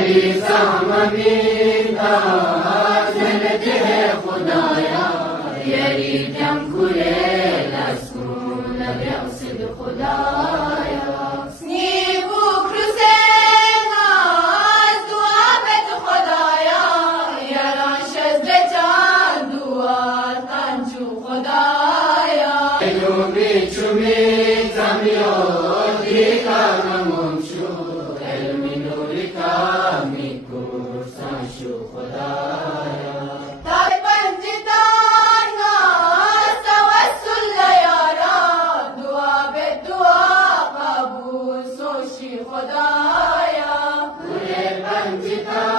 یری سامین داد زنده خدایا یری جم کوله لسکون لبیاسد خدایا سنیبو کروسین از دعا بد خدایا یران شزده چند دعا تنجو خدایا ایومی چومی زمیاد دیکارمون شو علمی نوری کامی کورسان شو خدایا تای پنجتانا توسل لیارا دعا به دعا قبول سوشی خدایا کوله پنجتا